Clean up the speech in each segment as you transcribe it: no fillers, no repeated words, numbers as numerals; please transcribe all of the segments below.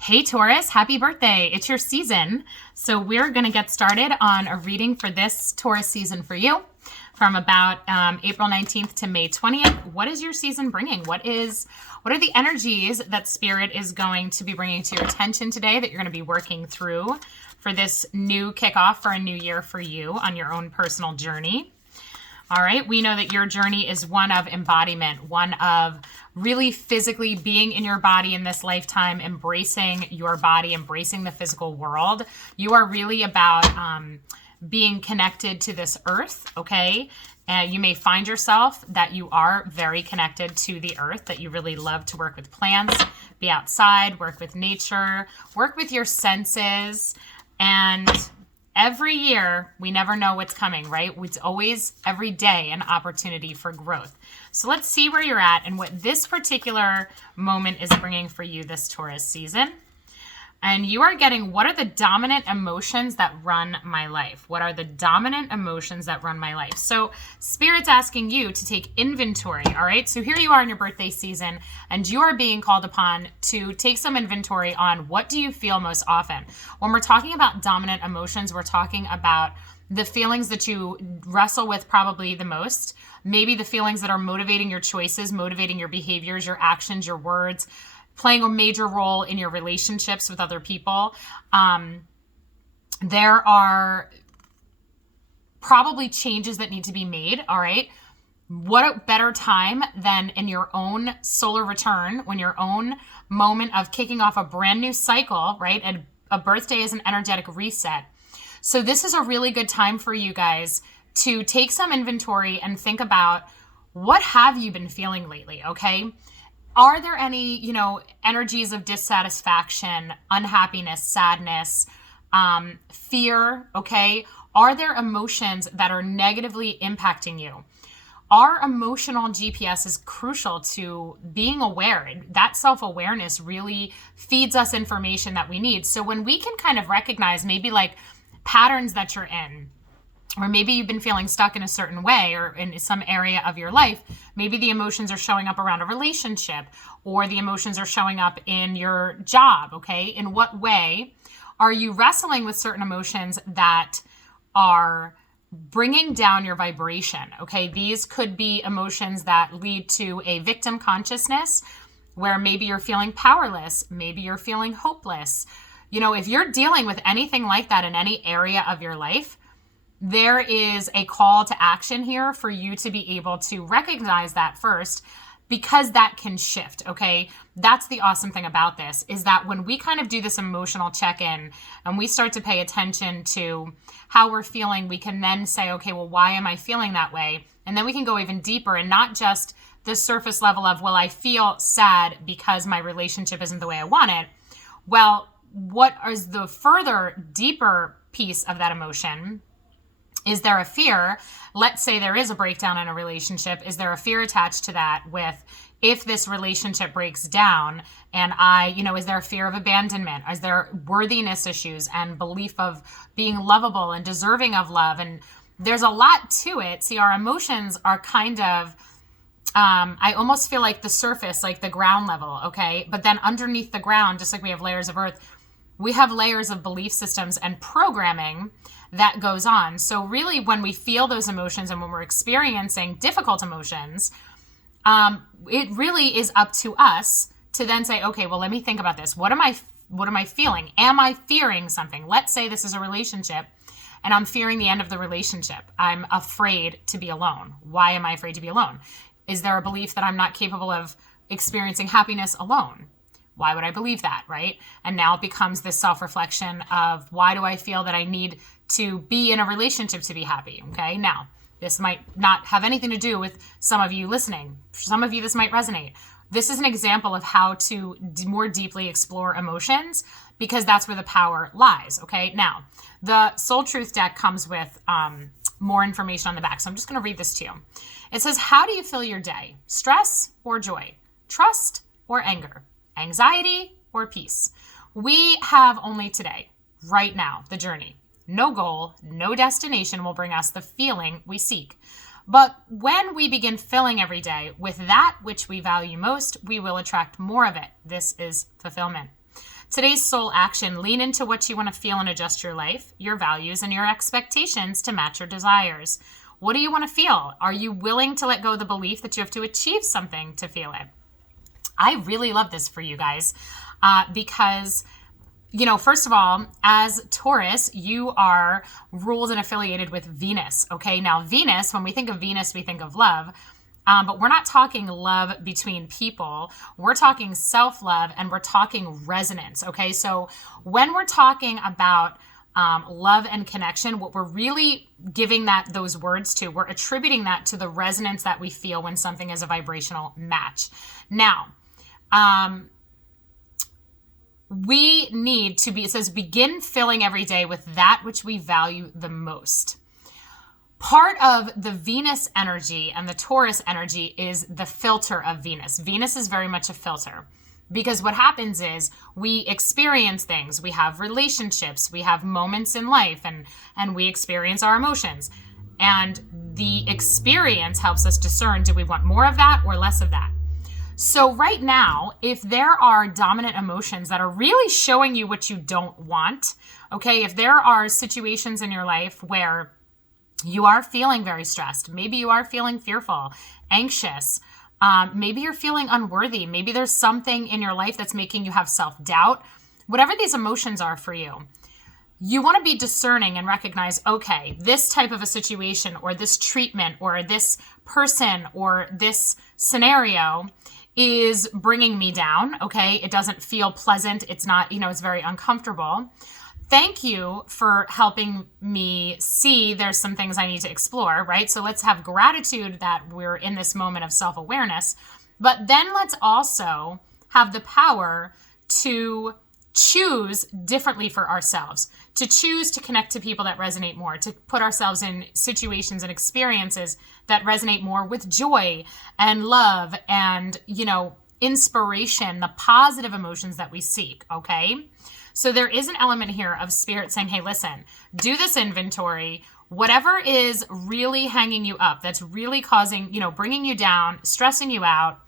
Hey Taurus, happy birthday. It's your season. So we're going to get started on a reading for this Taurus season for you from about April 19th to May 20th. What is your season bringing? What are the energies that Spirit is going to be bringing to your attention today that you're going to be working through for this new kickoff for a new year for you on your own personal journey? All right, we know that your journey is one of embodiment, one of really physically being in your body in this lifetime, embracing your body, embracing the physical world. You are really about being connected to this earth, okay? And you may find yourself that you are very connected to the earth, that you really love to work with plants, be outside, work with nature, work with your senses, and every year, we never know what's coming, right? It's always, every day, an opportunity for growth. So let's see where you're at and what this particular moment is bringing for you this Taurus season. And you are getting, what are the dominant emotions that run my life? What are the dominant emotions that run my life? So Spirit's asking you to take inventory, all right? So here you are in your birthday season, and you are being called upon to take some inventory on what do you feel most often. When we're talking about dominant emotions, we're talking about the feelings that you wrestle with probably the most, maybe the feelings that are motivating your choices, motivating your behaviors, your actions, your words, playing a major role in your relationships with other people. There are probably changes that need to be made, all right? What a better time than in your own solar return, when your own moment of kicking off a brand new cycle, right? And a birthday is an energetic reset. So this is a really good time for you guys to take some inventory and think about, what have you been feeling lately, okay? Are there any, energies of dissatisfaction, unhappiness, sadness, fear, okay? Are there emotions that are negatively impacting you? Our emotional GPS is crucial to being aware. That self-awareness really feeds us information that we need. So when we can kind of recognize maybe like patterns that you're in, or maybe you've been feeling stuck in a certain way or in some area of your life. Maybe the emotions are showing up around a relationship, or the emotions are showing up in your job, okay? In what way are you wrestling with certain emotions that are bringing down your vibration, okay? These could be emotions that lead to a victim consciousness, where maybe you're feeling powerless, maybe you're feeling hopeless. If you're dealing with anything like that in any area of your life, there is a call to action here for you to be able to recognize that first, because that can shift, okay? That's the awesome thing about this, is that when we kind of do this emotional check-in and we start to pay attention to how we're feeling, we can then say, okay, well, why am I feeling that way? And then we can go even deeper, and not just the surface level of, well, I feel sad because my relationship isn't the way I want it. Well, what is the further, deeper piece of that emotion? Is there a fear? Let's say there is a breakdown in a relationship. Is there a fear attached to that with, if this relationship breaks down and is there a fear of abandonment? Is there worthiness issues and belief of being lovable and deserving of love? And there's a lot to it. See, our emotions are kind of, I almost feel like the surface, like the ground level, okay? But then underneath the ground, just like we have layers of earth, we have layers of belief systems and programming that goes on. So really, when we feel those emotions and when we're experiencing difficult emotions, it really is up to us to then say, okay, well, let me think about this. What am I feeling? Am I fearing something? Let's say this is a relationship and I'm fearing the end of the relationship. I'm afraid to be alone. Why am I afraid to be alone? Is there a belief that I'm not capable of experiencing happiness alone? Why would I believe that, right? And now it becomes this self-reflection of, why do I feel that I need to be in a relationship to be happy, okay? Now, this might not have anything to do with some of you listening. For some of you, this might resonate. This is an example of how to more deeply explore emotions, because that's where the power lies, okay? Now, the Soul Truth deck comes with more information on the back, so I'm just going to read this to you. It says, how do you feel your day? Stress or joy? Trust or anger? Anxiety or peace? We have only today, right now, the journey. No goal, no destination will bring us the feeling we seek. But when we begin filling every day with that which we value most, we will attract more of it. This is fulfillment. Today's soul action: lean into what you want to feel and adjust your life, your values, and your expectations to match your desires. What do you want to feel? Are you willing to let go of the belief that you have to achieve something to feel it? I really love this for you guys because, first of all, as Taurus, you are ruled and affiliated with Venus. Okay. Now, Venus, when we think of Venus, we think of love. But we're not talking love between people. We're talking self-love, and we're talking resonance. Okay. So when we're talking about love and connection, what we're really giving those words to, we're attributing that to the resonance that we feel when something is a vibrational match. Now, we need to it says, begin filling every day with that which we value the most. Part of the Venus energy and the Taurus energy is the filter of Venus. Venus is very much a filter, because what happens is we experience things. We have relationships, we have moments in life, and we experience our emotions. And the experience helps us discern, do we want more of that or less of that? So right now, if there are dominant emotions that are really showing you what you don't want, okay, if there are situations in your life where you are feeling very stressed, maybe you are feeling fearful, anxious, maybe you're feeling unworthy, maybe there's something in your life that's making you have self-doubt, whatever these emotions are for you, you want to be discerning and recognize, okay, this type of a situation or this treatment or this person or this scenario is bringing me down, okay? It doesn't feel pleasant. It's not, it's very uncomfortable. Thank you for helping me see there's some things I need to explore, right? So let's have gratitude that we're in this moment of self-awareness, but then let's also have the power to choose differently for ourselves, to choose to connect to people that resonate more, to put ourselves in situations and experiences that resonate more with joy and love and, inspiration, the positive emotions that we seek, okay? So there is an element here of spirit saying, hey, listen, do this inventory. Whatever is really hanging you up, that's really causing, bringing you down, stressing you out,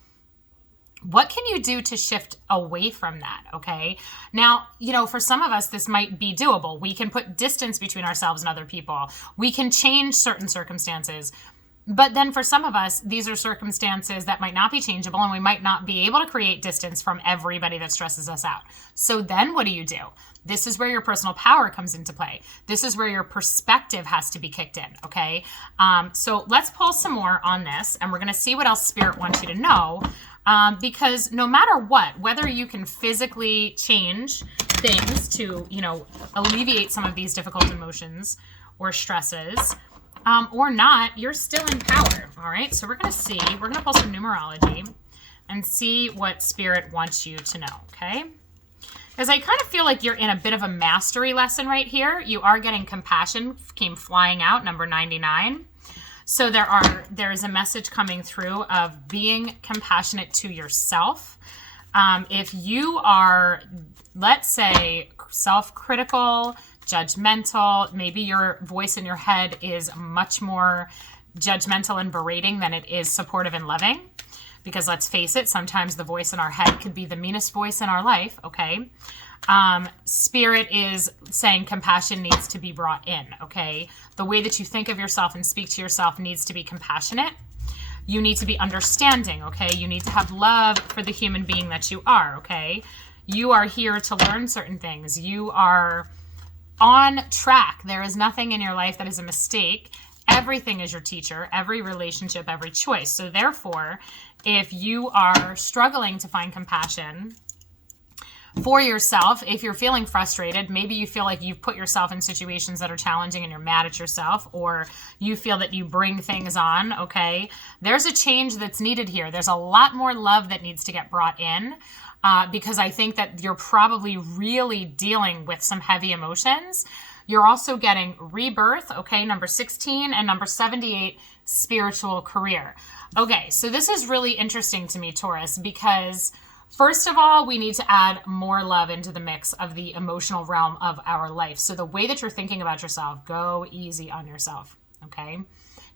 what can you do to shift away from that? Okay. Now, for some of us, this might be doable. We can put distance between ourselves and other people. We can change certain circumstances. But then for some of us, these are circumstances that might not be changeable, and we might not be able to create distance from everybody that stresses us out. So then what do? This is where your personal power comes into play. This is where your perspective has to be kicked in, okay? So let's pull some more on this, and we're going to see what else Spirit wants you to know, because no matter what, whether you can physically change things to, alleviate some of these difficult emotions or stresses, or not, you're still in power, all right? So we're going to pull some numerology and see what Spirit wants you to know, okay? Because I kind of feel like you're in a bit of a mastery lesson right here. You are getting compassion, came flying out, number 99. So there's a message coming through of being compassionate to yourself. If you are, let's say, self-critical, judgmental, maybe your voice in your head is much more judgmental and berating than it is supportive and loving, because let's face it, sometimes the voice in our head could be the meanest voice in our life, okay? Spirit is saying compassion needs to be brought in, okay? The way that you think of yourself and speak to yourself needs to be compassionate. You need to be understanding, okay? You need to have love for the human being that you are, okay? You are here to learn certain things. You are on track. There is nothing in your life that is a mistake. Everything is your teacher, every relationship, every choice. So therefore, if you are struggling to find compassion for yourself, if you're feeling frustrated, maybe you feel like you've put yourself in situations that are challenging and you're mad at yourself, or you feel that you bring things on, okay? There's a change that's needed here. There's a lot more love that needs to get brought in. Because I think that you're probably really dealing with some heavy emotions. You're also getting rebirth, okay, number 16, and number 78, spiritual career. Okay, so this is really interesting to me, Taurus, because first of all, we need to add more love into the mix of the emotional realm of our life. So the way that you're thinking about yourself, go easy on yourself, okay?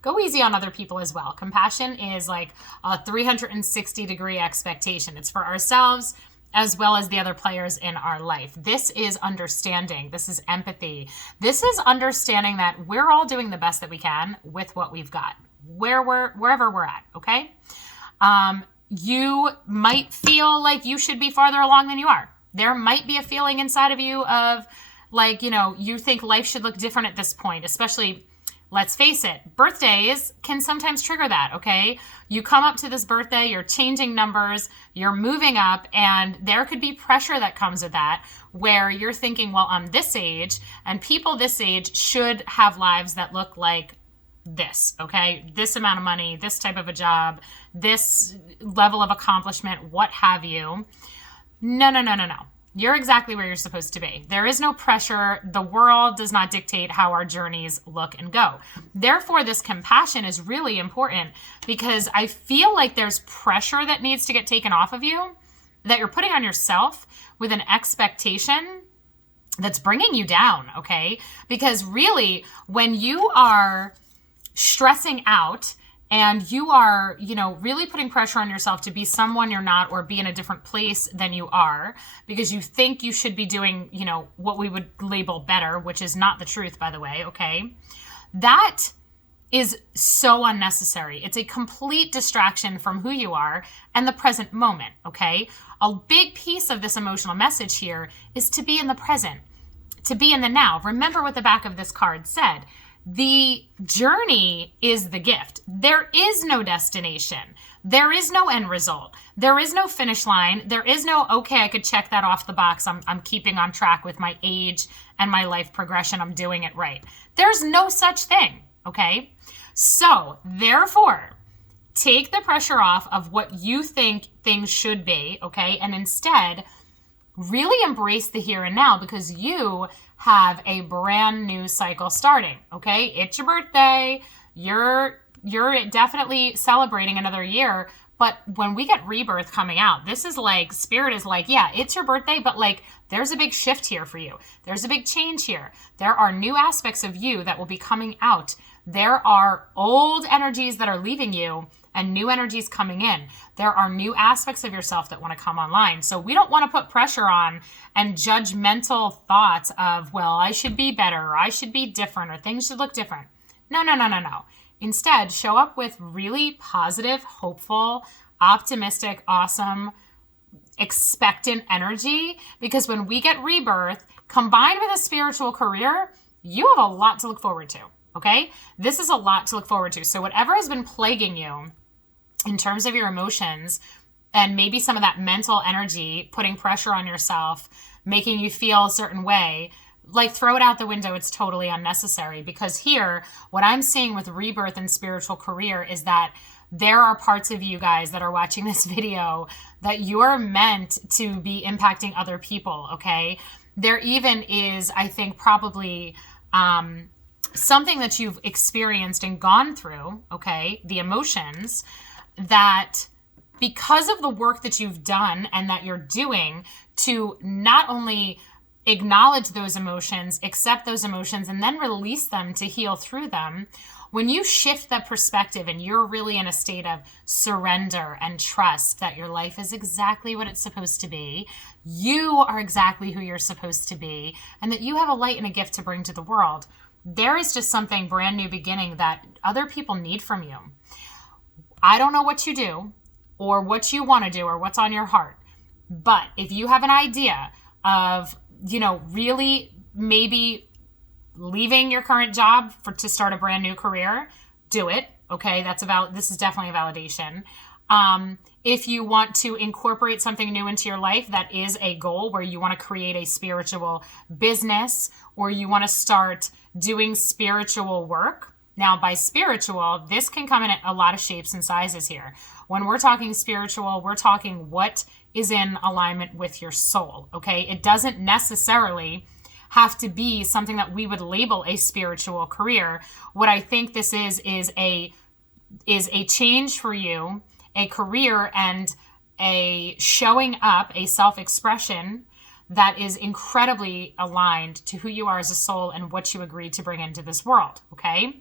Go easy on other people as well. Compassion is like a 360-degree expectation. It's for ourselves as well as the other players in our life. This is understanding. This is empathy. This is understanding that we're all doing the best that we can with what we've got, wherever we're at, okay? You might feel like you should be farther along than you are. There might be a feeling inside of you of like, you think life should look different at this point, especially, let's face it, birthdays can sometimes trigger that, okay? You come up to this birthday, you're changing numbers, you're moving up, and there could be pressure that comes with that where you're thinking, well, I'm this age, and people this age should have lives that look like this, okay? This amount of money, this type of a job, this level of accomplishment, what have you. No. You're exactly where you're supposed to be. There is no pressure. The world does not dictate how our journeys look and go. Therefore, this compassion is really important because I feel like there's pressure that needs to get taken off of you that you're putting on yourself with an expectation that's bringing you down, okay? Because really, when you are stressing out and you are, really putting pressure on yourself to be someone you're not or be in a different place than you are because you think you should be doing, what we would label better, which is not the truth, by the way, okay? That is so unnecessary. It's a complete distraction from who you are and the present moment, okay? A big piece of this emotional message here is to be in the present, to be in the now. Remember what the back of this card said. The journey is the gift. There is no destination. There is no end result. There is no finish line. There is no, okay, I could check that off the box. I'm keeping on track with my age and my life progression. I'm doing it right. There's no such thing, okay? So, therefore, take the pressure off of what you think things should be, okay? And instead, really embrace the here and now because you have a brand new cycle starting, okay? It's your birthday. You're definitely celebrating another year. But when we get rebirth coming out, this is like, Spirit is like, yeah, it's your birthday, but like, there's a big shift here for you. There's a big change here. There are new aspects of you that will be coming out. There are old energies that are leaving you and new energies coming in. There are new aspects of yourself that want to come online. So we don't want to put pressure on and judgmental thoughts of, well, I should be better, or I should be different, or things should look different. No. Instead, show up with really positive, hopeful, optimistic, awesome, expectant energy, because when we get rebirth, combined with a spiritual career, you have a lot to look forward to, okay? This is a lot to look forward to. So whatever has been plaguing you in terms of your emotions and maybe some of that mental energy, putting pressure on yourself, making you feel a certain way, like throw it out the window. It's totally unnecessary because here, what I'm seeing with rebirth and spiritual career is that there are parts of you guys that are watching this video that you're meant to be impacting other people, okay? There even is, I think, probably something that you've experienced and gone through, okay, the emotions, that because of the work that you've done and that you're doing to not only acknowledge those emotions, accept those emotions, and then release them to heal through them, when you shift that perspective and you're really in a state of surrender and trust that your life is exactly what it's supposed to be, you are exactly who you're supposed to be, and that you have a light and a gift to bring to the world, there is just something brand new beginning that other people need from you. I don't know what you do or what you want to do or what's on your heart, but if you have an idea of, really maybe leaving your current job to start a brand new career, do it. Okay. This is definitely a validation. If you want to incorporate something new into your life, that is a goal where you want to create a spiritual business or you want to start doing spiritual work. Now, by spiritual, this can come in a lot of shapes and sizes here. When we're talking spiritual, we're talking what is in alignment with your soul, okay? It doesn't necessarily have to be something that we would label a spiritual career. What I think this is a change for you, a career and a showing up, a self-expression that is incredibly aligned to who you are as a soul and what you agreed to bring into this world, okay?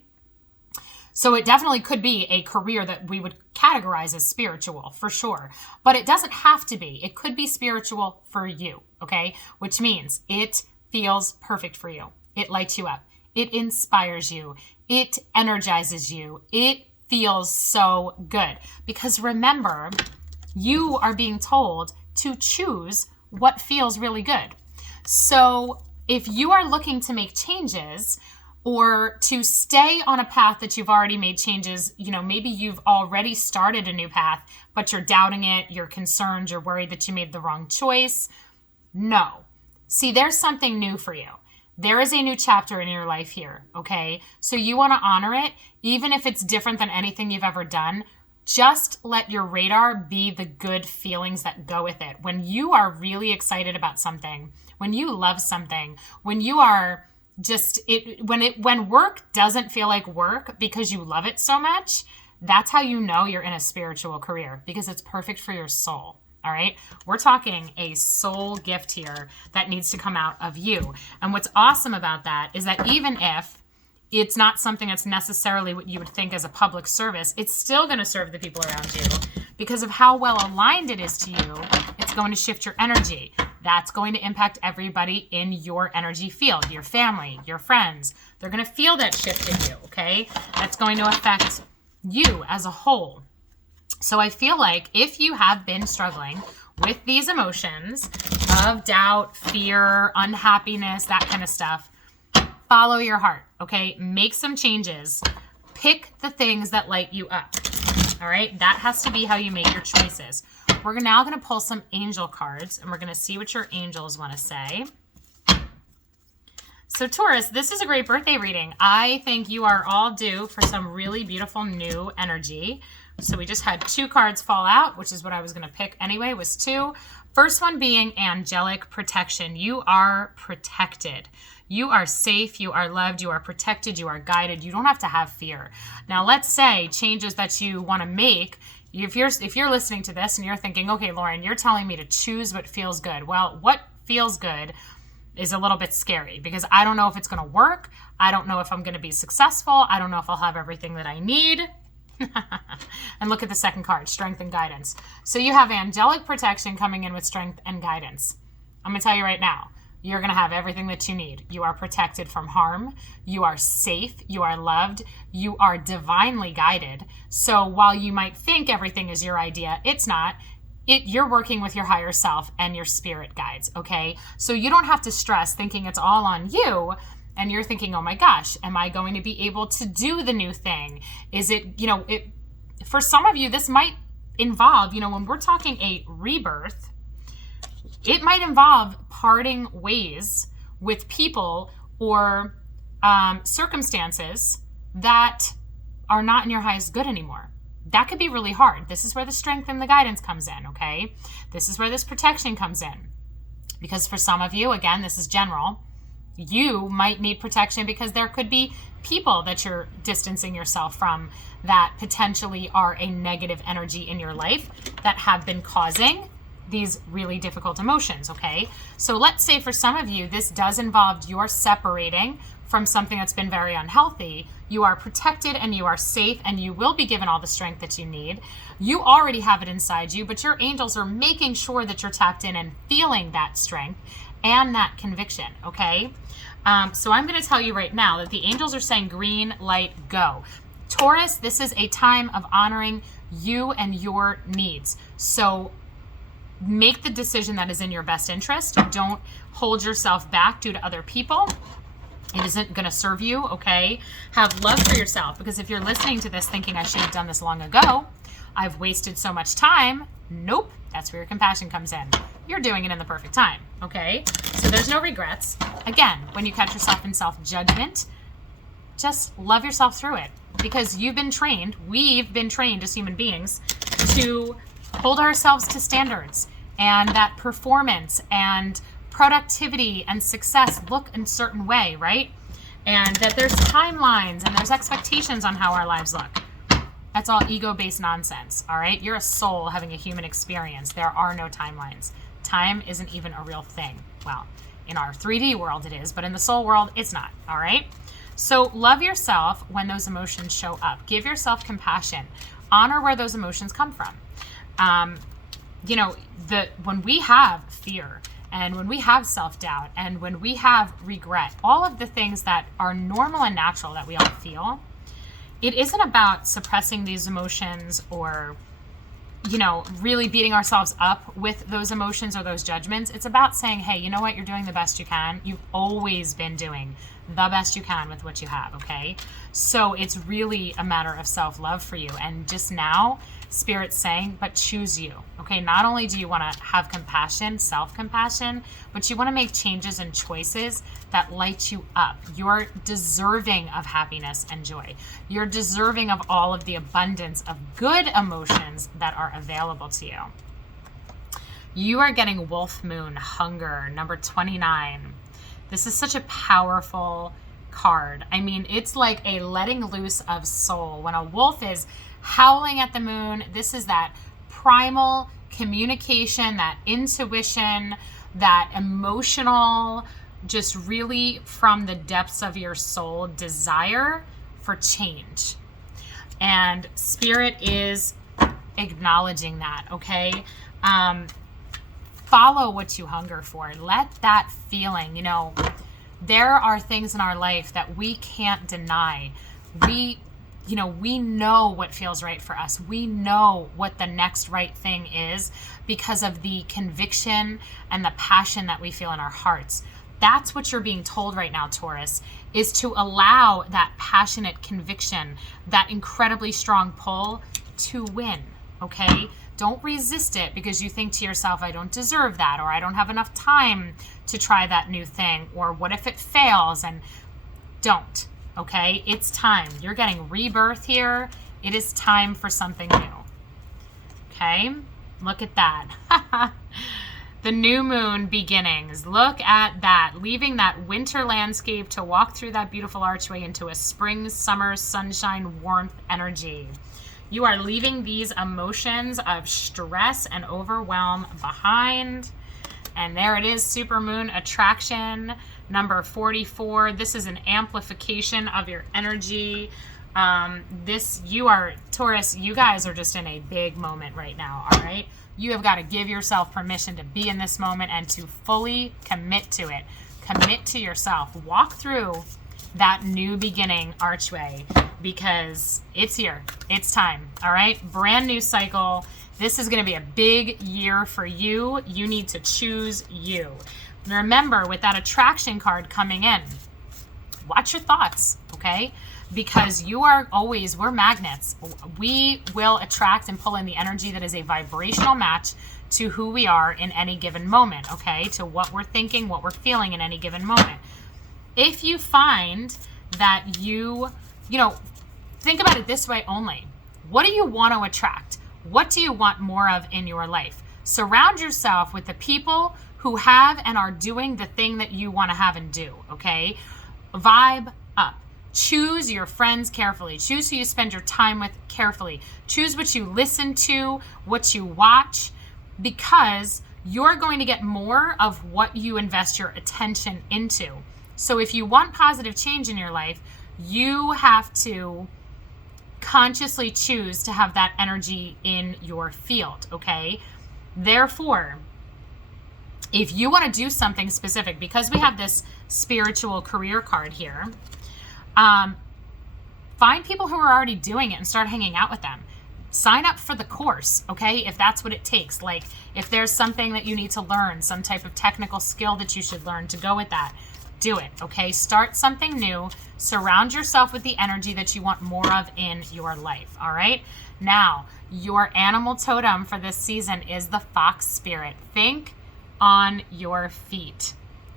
So it definitely could be a career that we would categorize as spiritual for sure, but it doesn't have to be. It could be spiritual for you, okay? Which means it feels perfect for you. It lights you up. It inspires you. It energizes you. It feels so good. Because remember, you are being told to choose what feels really good. So if you are looking to make changes, or to stay on a path that you've already made changes, maybe you've already started a new path, but you're doubting it, you're concerned, you're worried that you made the wrong choice. No. See, there's something new for you. There is a new chapter in your life here, okay? So you want to honor it, even if it's different than anything you've ever done. Just let your radar be the good feelings that go with it. When you are really excited about something, when you love something, when you are when work doesn't feel like work because you love it so much, that's how you know you're in a spiritual career, because it's perfect for your soul. All right. We're talking a soul gift here that needs to come out of you. And what's awesome about that is that even if it's not something that's necessarily what you would think as a public service, it's still going to serve the people around you because of how well aligned it is to you. It's going to shift your energy. That's going to impact everybody in your energy field, your family, your friends. They're going to feel that shift in you, okay? That's going to affect you as a whole. So I feel like if you have been struggling with these emotions of doubt, fear, unhappiness, that kind of stuff, follow your heart, okay? Make some changes. Pick the things that light you up, all right? That has to be how you make your choices. We're now going to pull some angel cards, and we're going to see what your angels want to say. So Taurus, this is a great birthday reading. I think you are all due for some really beautiful new energy. So we just had 2 cards fall out, which is what I was going to pick anyway, was 2. First one being angelic protection. You are protected. You are safe. You are loved. You are protected. You are guided. You don't have to have fear. Now, let's say changes that you want to make. If you're listening to this and you're thinking, okay, Lauren, you're telling me to choose what feels good. Well, what feels good is a little bit scary because I don't know if it's going to work. I don't know if I'm going to be successful. I don't know if I'll have everything that I need. And look at the second card, strength and guidance. So you have angelic protection coming in with strength and guidance. I'm going to tell you right now, you're going to have everything that you need. You are protected from harm. You are safe. You are loved. You are divinely guided. So while you might think everything is your idea, it's not. You're working with your higher self and your spirit guides, okay? So you don't have to stress thinking it's all on you. And you're thinking, oh my gosh, am I going to be able to do the new thing? Is it, for some of you, this might involve, when we're talking a rebirth, it might involve parting ways with people or circumstances that are not in your highest good anymore. That could be really hard. This is where the strength and the guidance comes in, okay? This is where this protection comes in. Because for some of you, again, this is general, you might need protection because there could be people that you're distancing yourself from that potentially are a negative energy in your life that have been causing these really difficult emotions, okay? So let's say for some of you, this does involve your separating from something that's been very unhealthy. You are protected and you are safe and you will be given all the strength that you need. You already have it inside you, but your angels are making sure that you're tapped in and feeling that strength and that conviction, okay? So I'm going to tell you right now that the angels are saying green light, go. Taurus, this is a time of honoring you and your needs. So make the decision that is in your best interest. Don't hold yourself back due to other people. It isn't going to serve you, okay? Have love for yourself, because if you're listening to this thinking I should have done this long ago, I've wasted so much time. Nope. That's where your compassion comes in. You're doing it in the perfect time, okay? So there's no regrets. Again, when you catch yourself in self-judgment, just love yourself through it, because you've been trained, we've been trained as human beings to hold ourselves to standards, and that performance and productivity and success look in a certain way, right? And that there's timelines and there's expectations on how our lives look. That's all ego-based nonsense, all right? You're a soul having a human experience. There are no timelines. Time isn't even a real thing. Well, in our 3D world it is, but in the soul world, it's not, all right? So love yourself when those emotions show up. Give yourself compassion. Honor where those emotions come from. When we have fear and when we have self-doubt and when we have regret, all of the things that are normal and natural that we all feel, it isn't about suppressing these emotions or really beating ourselves up with those emotions or those judgments. It's about saying, hey, you know what? You're doing the best you can. You've always been doing the best you can with what you have, okay? So it's really a matter of self-love for you. And just now, Spirit's saying, but choose you, okay? Not only do you want to have compassion, self-compassion, but you want to make changes and choices that light you up. You're deserving of happiness and joy. You're deserving of all of the abundance of good emotions that are available to you. You are getting Wolf Moon, Hunger, number 29. This is such a powerful card. I mean, it's like a letting loose of soul. When a wolf is howling at the moon, this is that primal communication, that intuition, that emotional, just really from the depths of your soul, desire for change. And Spirit is acknowledging that, okay? Follow what you hunger for. Let that feeling, there are things in our life that we can't deny. We know what feels right for us. We know what the next right thing is because of the conviction and the passion that we feel in our hearts. That's what you're being told right now, Taurus, is to allow that passionate conviction, that incredibly strong pull to win, okay? Don't resist it because you think to yourself, I don't deserve that, or I don't have enough time to try that new thing, or what if it fails? And don't, okay? It's time. You're getting rebirth here. It is time for something new, okay? Look at that. The new moon beginnings. Look at that. Leaving that winter landscape to walk through that beautiful archway into a spring, summer, sunshine, warmth energy. You are leaving these emotions of stress and overwhelm behind. And there it is, supermoon attraction, number 44. This is an amplification of your energy. Taurus, you guys are just in a big moment right now, all right? You have got to give yourself permission to be in this moment and to fully commit to it. Commit to yourself. Walk through that new beginning archway because it's here. It's time. All right. Brand new cycle. This is going to be a big year for you. You need to choose you. And remember, with that attraction card coming in, watch your thoughts. Okay. Because we're magnets. We will attract and pull in the energy that is a vibrational match to who we are in any given moment. Okay. To what we're thinking, what we're feeling in any given moment. If you find that think about it this way only. What do you want to attract? What do you want more of in your life? Surround yourself with the people who have and are doing the thing that you want to have and do, okay? Vibe up. Choose your friends carefully. Choose who you spend your time with carefully. Choose what you listen to, what you watch, because you're going to get more of what you invest your attention into. So if you want positive change in your life, you have to consciously choose to have that energy in your field, okay? Therefore, if you want to do something specific, because we have this spiritual career card here, find people who are already doing it and start hanging out with them. Sign up for the course, okay? If that's what it takes. Like if there's something that you need to learn, some type of technical skill that you should learn to go with that, do it, okay? Start something new. Surround yourself with the energy that you want more of in your life, all right? Now, your animal totem for this season is the fox spirit. Think on your feet.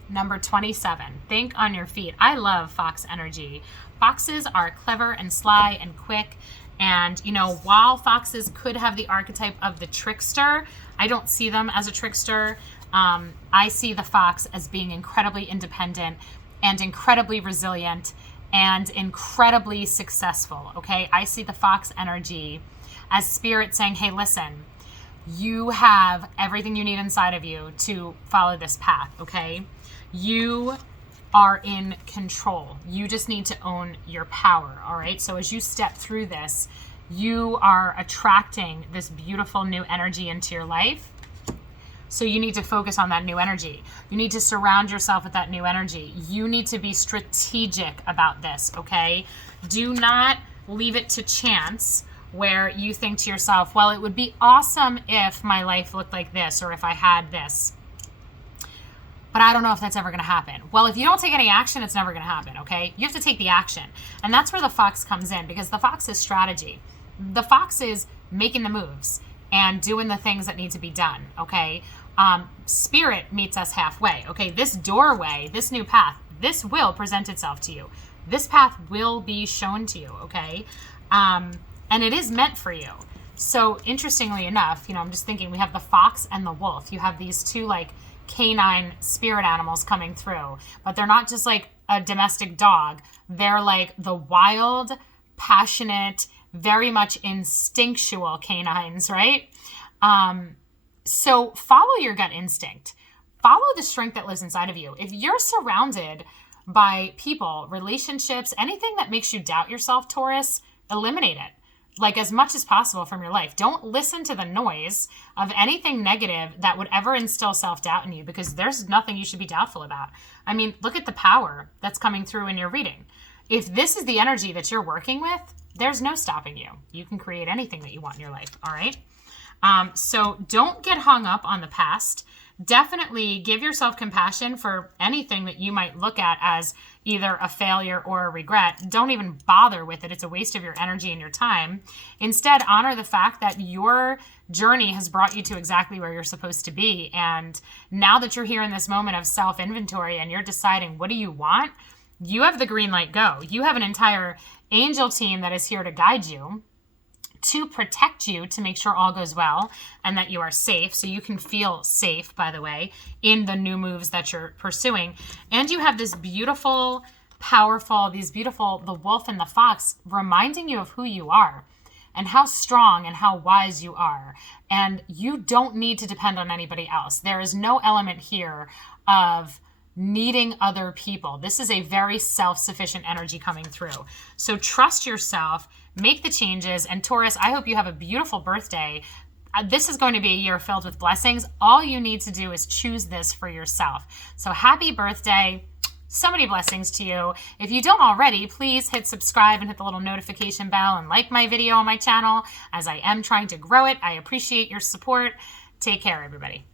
Number 27, think on your feet. I love fox energy. Foxes are clever and sly and quick. And, while foxes could have the archetype of the trickster, I don't see them as a trickster. I see the fox as being incredibly independent and incredibly resilient and incredibly successful, okay? I see the fox energy as spirit saying, hey, listen, you have everything you need inside of you to follow this path, okay? You are in control. You just need to own your power, all right? So as you step through this, you are attracting this beautiful new energy into your life. So you need to focus on that new energy. You need to surround yourself with that new energy. You need to be strategic about this, okay? Do not leave it to chance where you think to yourself, well, it would be awesome if my life looked like this or if I had this, but I don't know if that's ever going to happen. Well, if you don't take any action, it's never going to happen, okay? You have to take the action. And that's where the fox comes in, because the fox is strategy. The fox is making the moves and doing the things that need to be done, okay? Spirit meets us halfway, okay? This doorway, this new path, this will present itself to you. This path will be shown to you, okay? And it is meant for you. So interestingly enough, I'm just thinking we have the fox and the wolf. You have these two like canine spirit animals coming through, but they're not just like a domestic dog. They're like the wild, passionate, very much instinctual canines, right? So follow your gut instinct. Follow the strength that lives inside of you. If you're surrounded by people, relationships, anything that makes you doubt yourself, Taurus, eliminate it. Like as much as possible from your life. Don't listen to the noise of anything negative that would ever instill self-doubt in you, because there's nothing you should be doubtful about. I mean, look at the power that's coming through in your reading. If this is the energy that you're working with, there's no stopping you. You can create anything that you want in your life, all right? So don't get hung up on the past. Definitely give yourself compassion for anything that you might look at as either a failure or a regret. Don't even bother with it. It's a waste of your energy and your time. Instead, honor the fact that your journey has brought you to exactly where you're supposed to be. And now that you're here in this moment of self-inventory and you're deciding what do you want, you have the green light, go. You have an entire angel team that is here to guide you, to protect you, to make sure all goes well and that you are safe. So you can feel safe, by the way, in the new moves that you're pursuing. And you have this beautiful, powerful, the wolf and the fox reminding you of who you are and how strong and how wise you are. And you don't need to depend on anybody else. There is no element here of needing other people. This is a very self-sufficient energy coming through. So trust yourself, make the changes. And Taurus, I hope you have a beautiful birthday. This is going to be a year filled with blessings. All you need to do is choose this for yourself. So happy birthday. So many blessings to you. If you don't already, please hit subscribe and hit the little notification bell and like my video on my channel, as I am trying to grow it. I appreciate your support. Take care, everybody.